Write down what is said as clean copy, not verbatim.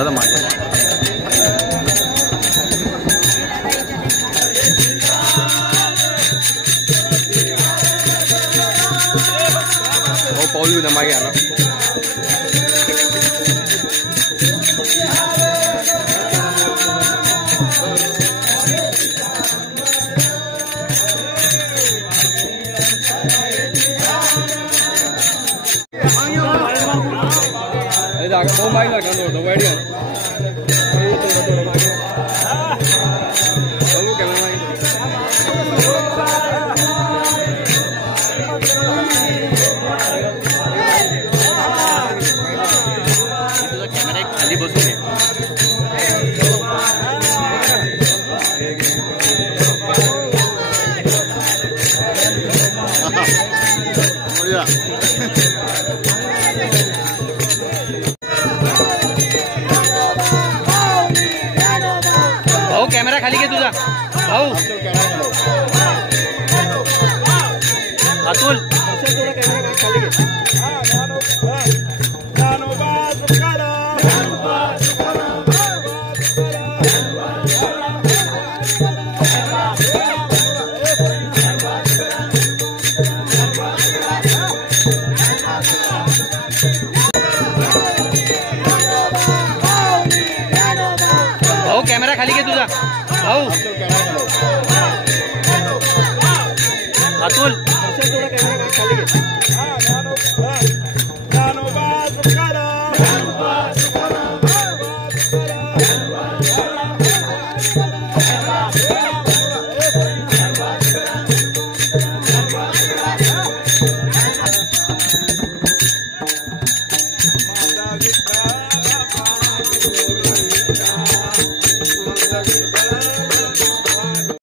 खत्म आ गया। वो पॉल भी जमा गया ना। दो माइल लगा दो बैठ कैमरा खाली बसून भाऊ कॅमेरा खाली घे तुझा भाऊ अतुल खाली घे। भाऊ कॅमेरा खाली घे तुझा भाऊ अतुल खाली घे। Thank you.